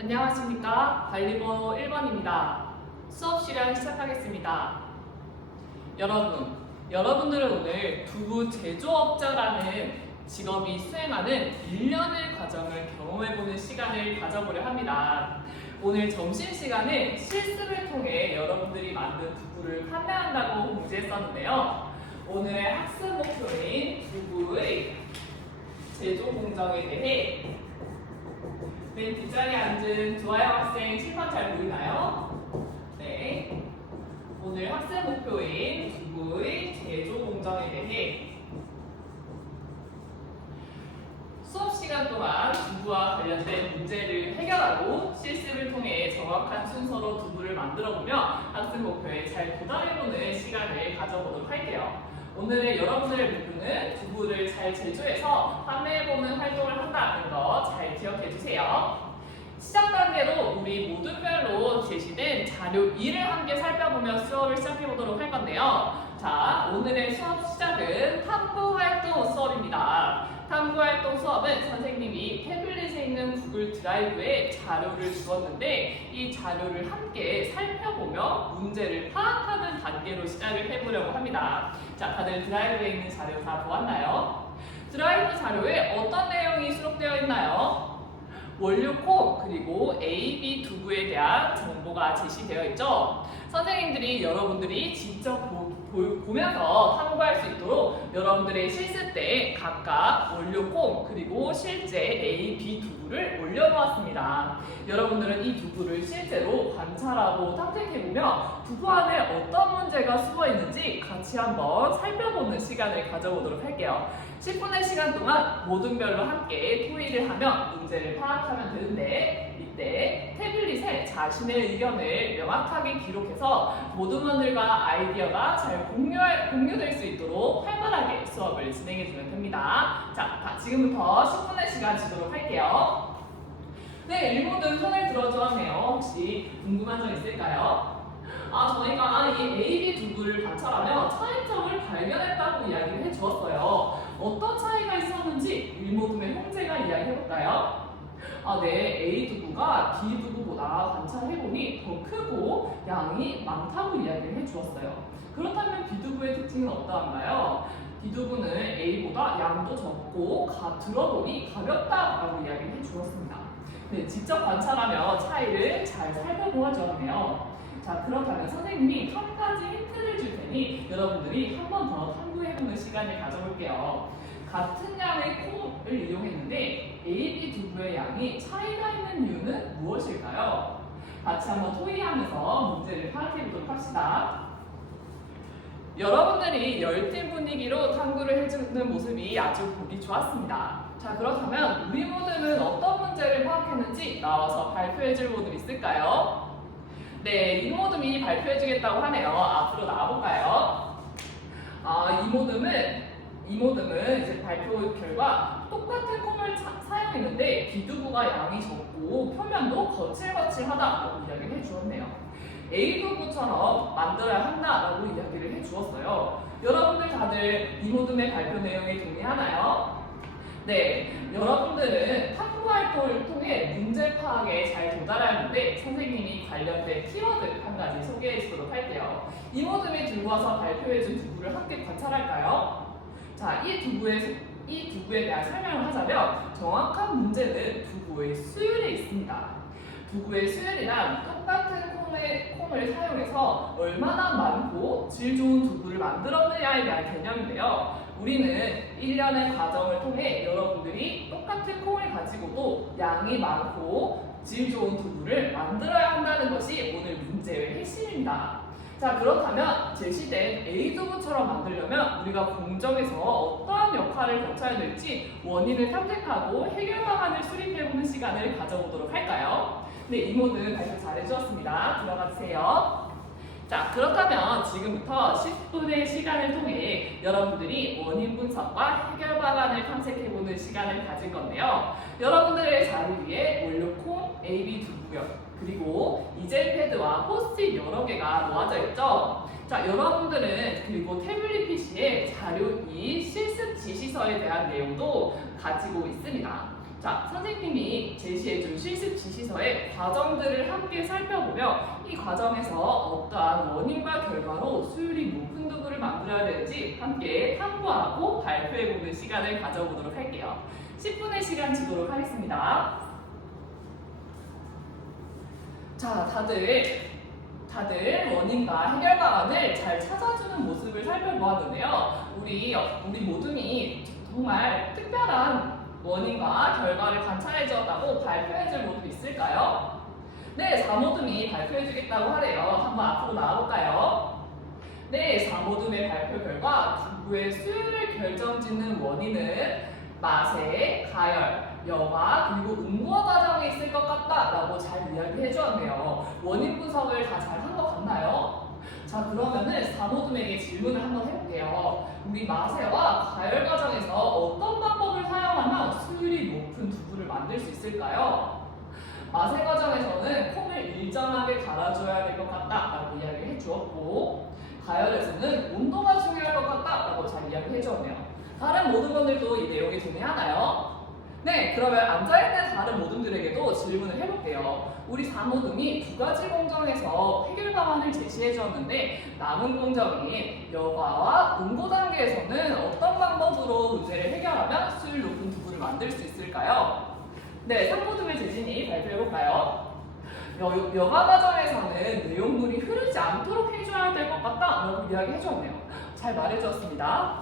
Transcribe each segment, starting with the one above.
안녕하십니까. 관리번호 1번입니다. 수업 시간 시작하겠습니다. 여러분들은 오늘 두부 제조업자라는 직업이 수행하는 1년의 과정을 경험해보는 시간을 가져보려 합니다. 오늘 점심시간에 실습을 통해 여러분들이 만든 두부를 판매한다고 공지했었는데요. 오늘의 학습 목표인 두부의 제조 공정에 대해 맨 뒷자리에 앉은 좋아요 학생 칠판 잘 보이나요? 네. 오늘 학습 목표인 두부의 제조 공정에 대해 수업 시간 동안 두부와 관련된 문제를 해결하고 실습을 통해 정확한 순서로 두부를 만들어보며 학습 목표에 잘 도달해보는 시간을 가져보도록 할게요. 오늘의 여러분들의 목표는 두부를 잘 제조해서 판매해보는 활동을 한다는 거 잘 기억해주세요. 시작 단계로 우리 모듈별로 제시된 자료 2를 함께 살펴보며 수업을 시작해보도록 할 건데요. 자, 오늘의 수업 시작은 탐구활동 수업입니다. 탐구활동 수업은 선생님이 태블릿에 있는 구글 드라이브에 자료를 주었는데 이 자료를 함께 살펴보며 문제를 파악하는 단계로 시작을 해보려고 합니다. 자, 다들 드라이브에 있는 자료 다 보았나요? 드라이브 자료에 어떤 내용이 수록되어 있나요? 원료콩 그리고 A, B 두부에 대한 정보가 제시되어 있죠. 선생님들이 여러분들이 직접 보면서 탐구할 수 있도록 여러분들의 실습 때 각각 원료콩 그리고 실제 A, B 두부를 올려놓았습니다. 여러분들은 이 두부를 실제로 관찰하고 탐색해보며 두부 안에 어떤 문제가 숨어있는지 같이 한번 살펴보는 시간을 가져보도록 할게요. 10분의 시간 동안 모듈별로 함께 토의를 하며 문제를 파악하면 되는데 이때 태블릿에 자신의 의견을 명확하게 기록해서 모두분들과 아이디어가 잘 공유될 수 있도록 활발하게 수업을 진행해주면 됩니다. 자, 지금부터 10분의 시간 주도록 할게요. 네, 일모든 손을 들어주었네요. 혹시 궁금한 점 있을까요? 저희가 이 A, B 두부를 관찰하며 차이점을 발견했다고 이야기를 해주었어요. 어떤 차이가 있었는지 일모둠의 형제가 이야기해볼까요? 네, A 두부가 B 두부보다 관찰해보니 더 크고 양이 많다고 이야기를 해주었어요. 그렇다면 B 두부의 특징은 어떠한가요? B 두부는 A보다 양도 적고 들어보니 가볍다라고 이야기를 해주었습니다. 네, 직접 관찰하며 차이를 잘 살펴보아주었네요. 자, 그렇다면 선생님이 한 가지 힌트를 줄 테니 여러분들이 한 번 더 탐구해보는 시간을 가져볼게요. 같은 양의 콩을 이용했는데 A, B 두부의 양이 차이가 있는 이유는 무엇일까요? 같이 한번 토의하면서 문제를 파악해보도록 합시다. 여러분들이 열띤 분위기로 탐구를 해주는 모습이 아주 보기 좋았습니다. 자, 그렇다면 우리 모두는 어떤 문제를 파악했는지 나와서 발표해줄 모두 있을까요? 네, 이 모둠이 발표해주겠다고 하네요. 앞으로 나와볼까요? 이 모둠은 이제 발표 결과 똑같은 콩을 사용했는데 비두부가 양이 적고 표면도 거칠거칠하다라고 이야기를 해주었네요. A 두부처럼 만들어야 한다라고 이야기를 해주었어요. 여러분들 다들 이 모둠의 발표 내용에 동의하나요? 네, 여러분들은 탐구 활동을 통해 문제 파악에 잘 도달하는데 선생님이 관련된 키워드 한 가지 소개해 주도록 할게요. 이 모둠이 들고 와서 발표해준 두부를 함께 관찰할까요? 자, 이 두부에 대한 설명을 하자면 정확한 문제는 두부의 수율에 있습니다. 두부의 수율이란 똑같은 콩을 사용해서 얼마나 많고 질 좋은 두부를 만들었느냐에 대한 개념인데요. 우리는 1년의 과정을 통해 여러분들이 똑같은 콩을 가지고도 양이 많고 질 좋은 두부를 만들어야 한다는 것이 오늘 문제의 핵심입니다. 자, 그렇다면 제시된 A 두부처럼 만들려면 우리가 공정에서 어떠한 역할을 거쳐야 될지 원인을 탐색하고 해결 방안을 수립해보는 시간을 가져보도록 할까요? 네, 이모는 발표 잘해주었습니다. 들어가 주세요. 자, 그렇다면 지금부터 10분의 시간을 통해 여러분들이 원인 분석과 해결 방안을 탐색해보는 시간을 가질 건데요. 여러분들의 자료 위에 원료콩, AB 두부역, 그리고 이젤 패드와 포스트잇 여러 개가 놓아져 있죠. 자, 여러분들은 그리고 태블릿 PC에 자료 2 실습 지시서에 대한 내용도 가지고 있습니다. 자, 선생님이 제시해준 실습 지시서의 과정들을 함께 살펴보며 이 과정에서 어떠한 원인과 결과로 수율이 높은 두부를 만들어야 되는지 함께 탐구하고 발표해보는 시간을 가져보도록 할게요. 10분의 시간 주도록 하겠습니다. 자, 다들 원인과 해결 방안을 잘 찾아주는 모습을 살펴보았는데요. 우리 모둠이 정말 특별한 원인과 결과를 관찰해 주었다고 발표해 줄 모두 있을까요? 네, 사모둠이 발표해 주겠다고 하네요. 한번 앞으로 나와볼까요? 네, 사모둠의 발표 결과 두부의 수율을 결정짓는 원인은 맛의 가열, 여과, 그리고 응고 과정에 있을 것 같다라고 잘 이야기해 주었네요. 원인 분석을 다 잘 한 것 같나요? 자, 그러면은 사모둠에게 질문을 한번 해볼게요. 우리 마세와 가열 과정에서 어떤 방법을 사용하면 수율이 높은 두부를 만들 수 있을까요? 마세 과정에서는 콩을 일정하게 갈아줘야 될 것 같다라고 이야기를 해주었고, 가열에서는 온도가 중요할 것 같다라고 잘 이야기해 주었네요. 다른 모든 분들도 이 내용이 동의하나요? 네, 그러면 앉아있는 다른 모둠들에게도 질문을 해볼게요. 우리 사모둠이 두 가지 공정에서 해결 방안을 제시해 주었는데 남은 공정인 여과와 응고 단계에서는 어떤 방법으로 문제를 해결하면 수율 높은 두부를 만들 수 있을까요? 네, 상모둠의 재진이 발표해볼까요? 여과 과정에서는 내용물이 흐르지 않도록 해줘야 될 것 같다라고 이야기해 주었네요. 잘 말해주었습니다.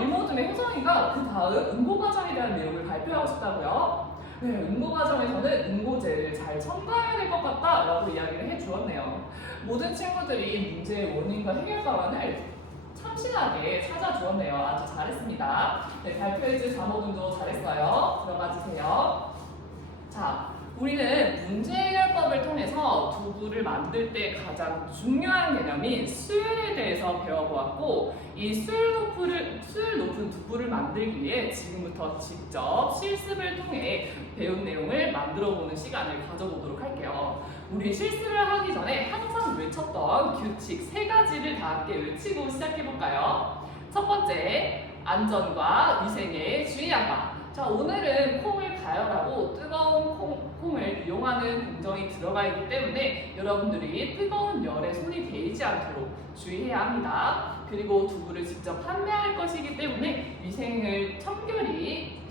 일모둠의 효정이가 그 다음 응고 과정에 대한 내용을 발표하고 싶다고요? 네, 응고 과정에서는 응고제를 잘 첨가해야 될 것 같다라고 이야기를 해주었네요. 모든 친구들이 문제의 원인과 해결 방안을 참신하게 찾아주었네요. 아주 잘했습니다. 네, 발표해줄 사모둠도 잘했어요. 들어가 주세요. 자, 우리는 문제 해결법을 통해서 두부를 만들 때 가장 중요한 개념인 수율에 대해서 배워보았고, 이 수율 높은 두부를 만들기 위해 지금부터 직접 실습을 통해 배운 내용을 만들어보는 시간을 가져보도록 할게요. 우리 실습을 하기 전에 항상 외쳤던 규칙 3가지를 다 함께 외치고 시작해볼까요? 첫 번째, 안전과 위생에 주의한다. 자, 오늘은 콩을 가열하고 뜨거운 콩을 이용하는 공정이 들어가 있기 때문에 여러분들이 뜨거운 열에 손이 데이지 않도록 주의해야 합니다. 그리고 두부를 직접 판매할 것이기 때문에 위생을 청결히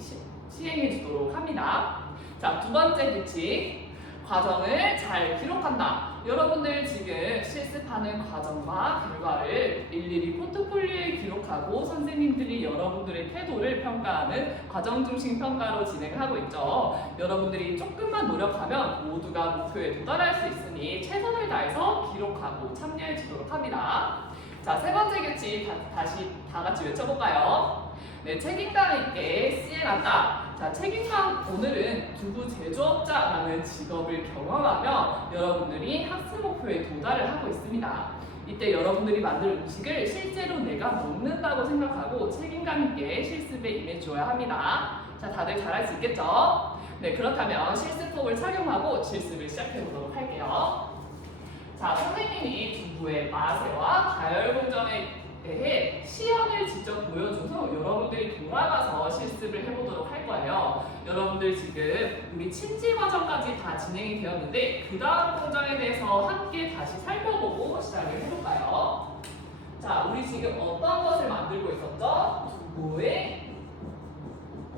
시행해 주도록 합니다. 자, 두 번째 규칙, 과정을 잘 기록한다. 여러분들 지금 실습하는 과정과 결과를 일일이 포트폴리오에 기록하고 선생님들이 여러분들의 태도를 평가하는 과정 중심 평가로 진행하고 있죠. 여러분들이 조금만 노력하면 모두가 목표에 도달할 수 있으니 최선을 다해서 기록하고 참여해 주도록 합니다. 자, 세 번째 규칙 다시 다 같이 외쳐볼까요? 네, 책임감 있게 시행한다. 자, 책임감, 오늘은 두부 제조업자라는 직업을 경험하며 여러분들이 학습 목표에 도달을 하고 있습니다. 이때 여러분들이 만들 음식을 실제로 내가 먹는다고 생각하고 책임감 있게 실습에 임해줘야 합니다. 자, 다들 잘할 수 있겠죠? 네, 그렇다면 실습복을 착용하고 실습을 시작해 보도록 할게요. 자, 선생님이 두부의 맛과 가열 공정에 대해 시연을 직접 보여줘서 여러분들이 돌아가서 실습을 해보도록 할 거예요. 여러분들 지금 우리 침지 과정까지 다 진행이 되었는데 그 다음 공정에 대해서 함께 다시 살펴보고 시작을 해볼까요? 자, 우리 지금 어떤 것을 만들고 있었죠? 두부의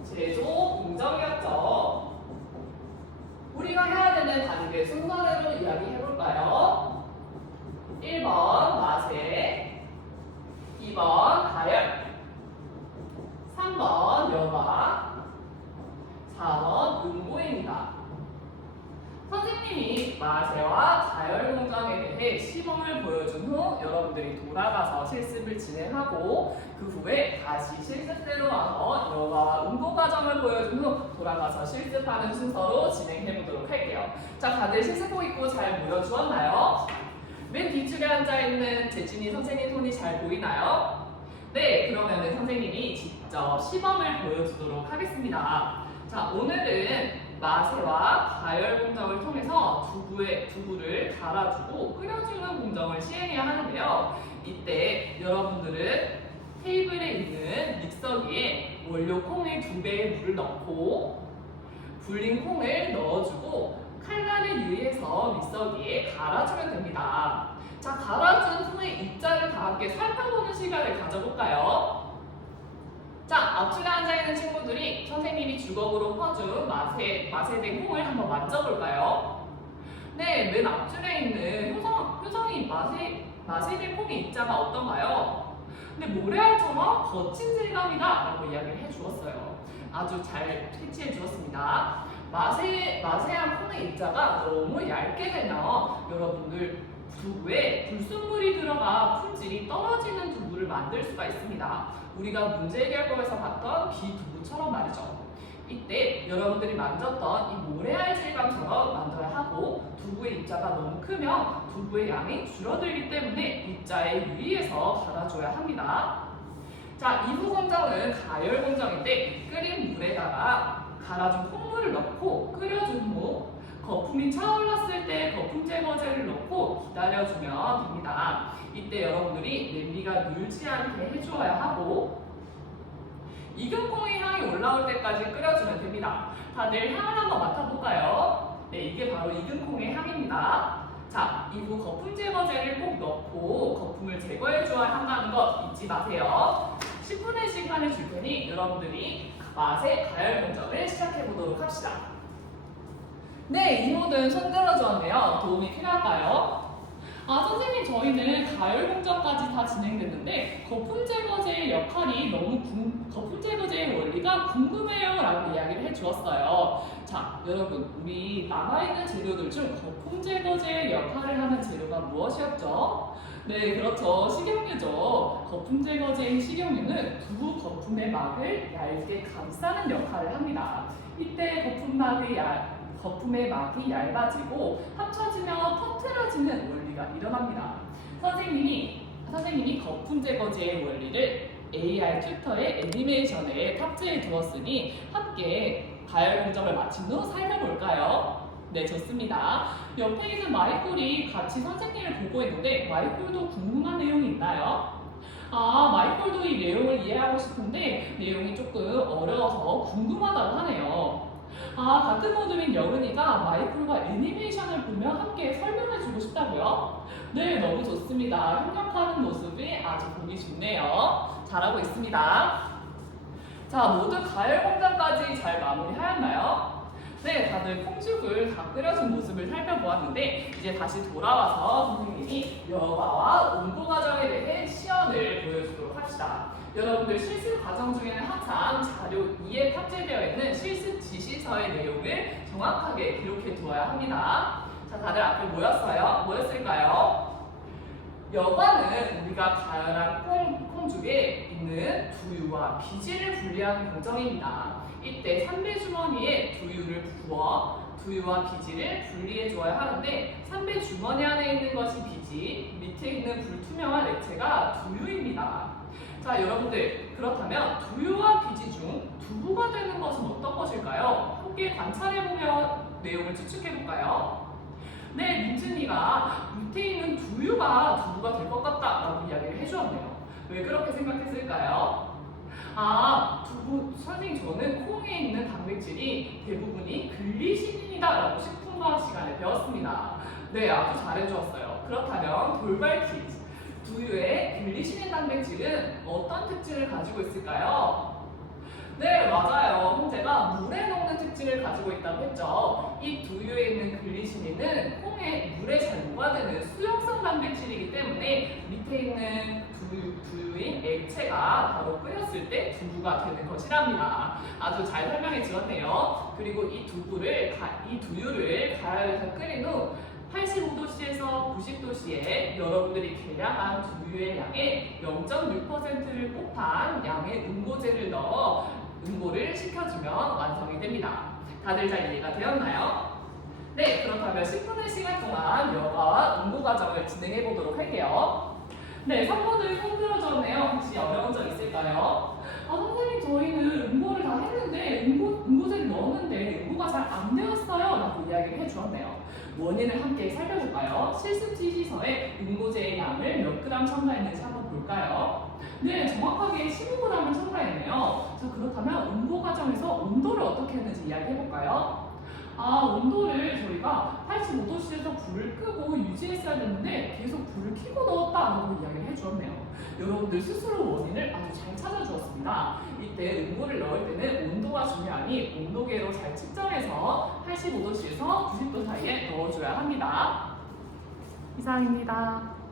제조 공정이었죠. 우리가 해야 되는 단계 순서대로 이야기해볼까요? 1번 맛에, 2번 가열, 3번 여과, 4번 응고입니다. 선생님이 마세와 가열 공정에 대해 시범을 보여준 후 여러분들이 돌아가서 실습을 진행하고 그 후에 다시 실습대로 와서 여과와 응고 과정을 보여준 후 돌아가서 실습하는 순서로 진행해 보도록 할게요. 자, 다들 실습복 입고 잘 모여주었나요? 맨 뒤쪽에 앉아있는 재진이 선생님 손이 잘 보이나요? 네, 그러면 선생님이 직접 시범을 보여주도록 하겠습니다. 자, 오늘은 마세와 가열 공정을 통해서 두부를 갈아주고 끓여주는 공정을 시행해야 하는데요. 이때 여러분들은 테이블에 있는 믹서기에 원료 콩의 2배의 물을 넣고 불린 콩을 넣어주고 칼날을 유의해서 믹서기에 갈아주면 됩니다. 자, 갈아준 후에 입자를 다 함께 살펴보는 시간을 가져볼까요? 자, 앞줄에 앉아있는 친구들이 선생님이 주걱으로 퍼준 맛에 된 콩을 한번 만져볼까요? 네, 맨 앞줄에 있는 효정이 맛에 된 콩의 입자가 어떤가요? 근데 모래알처럼 거친 질감이다 라고 이야기를 해주었어요. 아주 잘 캐치해 주었습니다. 마세한 콩의 입자가 너무 얇게 되면 여러분들 두부에 불순물이 들어가 품질이 떨어지는 두부를 만들 수가 있습니다. 우리가 문제 해결법에서 봤던 비두부처럼 말이죠. 이때 여러분들이 만졌던 이 모래알 질감처럼 만들어야 하고 두부의 입자가 너무 크면 두부의 양이 줄어들기 때문에 입자에 유의해서 갈아줘야 합니다. 자, 이후 공정은 가열 공정인데 끓인 물에다가 갈아준 콩물을 넣고 끓여준 후 거품이 차올랐을 때 거품 제거제를 넣고 기다려주면 됩니다. 이때 여러분들이 냄비가 눌지 않게 해주어야 하고 익은 콩의 향이 올라올 때까지 끓여주면 됩니다. 다들 향을 한번 맡아볼까요? 네, 이게 바로 익은 콩의 향입니다. 자, 이후 거품 제거제를 꼭 넣고 거품을 제거해 주어야 한다는 거 잊지 마세요. 10분의 시간을 줄 테니 여러분들이 맛의 가열 공정을 시작해 보도록 합시다. 네, 이모들 손 들어주었네요. 도움이 필요할까요? 선생님, 저희는 가열 공정까지 다 진행됐는데 거품 제거제의 역할이 거품 제거제의 원리가 궁금해요 라고 이야기를 해주었어요. 자, 여러분, 우리 남아있는 재료들 중 거품 제거제의 역할을 하는 재료가 무엇이었죠? 네, 그렇죠. 식용유죠. 거품 제거제의 식용유는 두부 거품의 막을 얇게 감싸는 역할을 합니다. 이때 거품의 막이 얇아지고 합쳐지며 터트려지는 원리가 일어납니다. 선생님이 거품 제거제의 원리를 AR 튜터의 애니메이션에 탑재해 두었으니 함께 가열 공정을 마친 후 살펴볼까요? 네, 좋습니다. 옆에 있는 마이콜이 같이 선생님을 보고 있는데 마이콜도 궁금한 내용이 있나요? 마이콜도 이 내용을 이해하고 싶은데 내용이 조금 어려워서 궁금하다고 하네요. 같은 모드인 여은이가 마이콜과 애니메이션을 보며 함께 설명해주고 싶다고요? 네, 너무 좋습니다. 협력하는 모습이 아주 보기 좋네요. 잘하고 있습니다. 자, 모두 가열 공정까지 잘 마무리하였나요? 네, 다들 콩죽을 다 끓여준 모습을 살펴보았는데 이제 다시 돌아와서 선생님이 여과와 온도 과정에 대해 시연을 보여주도록 합시다. 여러분들 실습 과정 중에는 항상 자료 2에 탑재되어 있는 실습 지시서의 내용을 정확하게 기록해 두어야 합니다. 자, 다들 앞에 뭐였을까요? 여과는 우리가 가열한 콩죽에 있는 두유와 비지를 분리하는 공정입니다. 이때 삼배 주머니에 두유를 부어 두유와 비지를 분리해 주어야 하는데 삼배 주머니 안에 있는 것이 비지, 밑에 있는 불투명한 액체가 두유입니다. 자, 여러분들, 그렇다면 두유와 비지 중 두부가 되는 것은 어떤 것일까요? 함께 관찰해보며 내용을 추측해볼까요? 네, 민준이가 밑에 있는 두유가 두부가 될 것 같다라고 이야기를 해주었네요. 왜 그렇게 생각했을까요? 선생님, 저는 콩에 있는 단백질이 대부분이 글리시린이다라고 식품과학 시간에 배웠습니다. 네, 아주 잘해주었어요. 그렇다면 돌발 퀴즈. 두유의 글리시린 단백질은 어떤 특징을 가지고 있을까요? 네, 맞아요. 형제가 물에 녹는 특징을 가지고 있다고 했죠. 이 두유에 있는 글리시린은 콩에 물에 잘 녹아드는 수용성 단백질이기 때문에 밑에 있는 두유인 액체가 바로 끓였을 때 두부가 되는 것이랍니다. 아주 잘 설명해 주었네요. 그리고 이 두유를 가열해서 끓인 후 85도씨에서 90도씨에 여러분들이 계량한 두유의 양의 0.6%를 곱한 양의 응고제를 넣어 응고를 시켜주면 완성이 됩니다. 다들 잘 이해가 되었나요? 네, 그렇다면 10분의 시간 동안 여과와 응고 과정을 진행해 보도록 할게요. 네, 선모들 손 들어줬네요. 혹시 어려운 점 있을까요? 선생님, 저희는 응고를 다 했는데 응고제를 넣었는데 응고가 잘 안 되었어요 라고 이야기를 해주었네요. 원인을 함께 살펴볼까요? 실습 지시서에 응고제의 양을 몇 그램 첨가했는지 한번 볼까요? 네, 정확하게 15g을 첨가했네요. 자, 그렇다면 응고 과정에서 온도를 어떻게 어떻게 했는지 이야기해볼까요? 온도를 저희가 85도씨에서 불을 끄고 유지했어야 됐는데 계속 불을 켜고 넣었다라고 이야기를 해주었네요. 여러분들 스스로 원인을 아주 잘 찾아주었습니다. 이때 음물을 넣을 때는 온도가 중요하니 온도계로 잘 측정해서 85도씨에서 90도 사이에 넣어줘야 합니다. 이상입니다.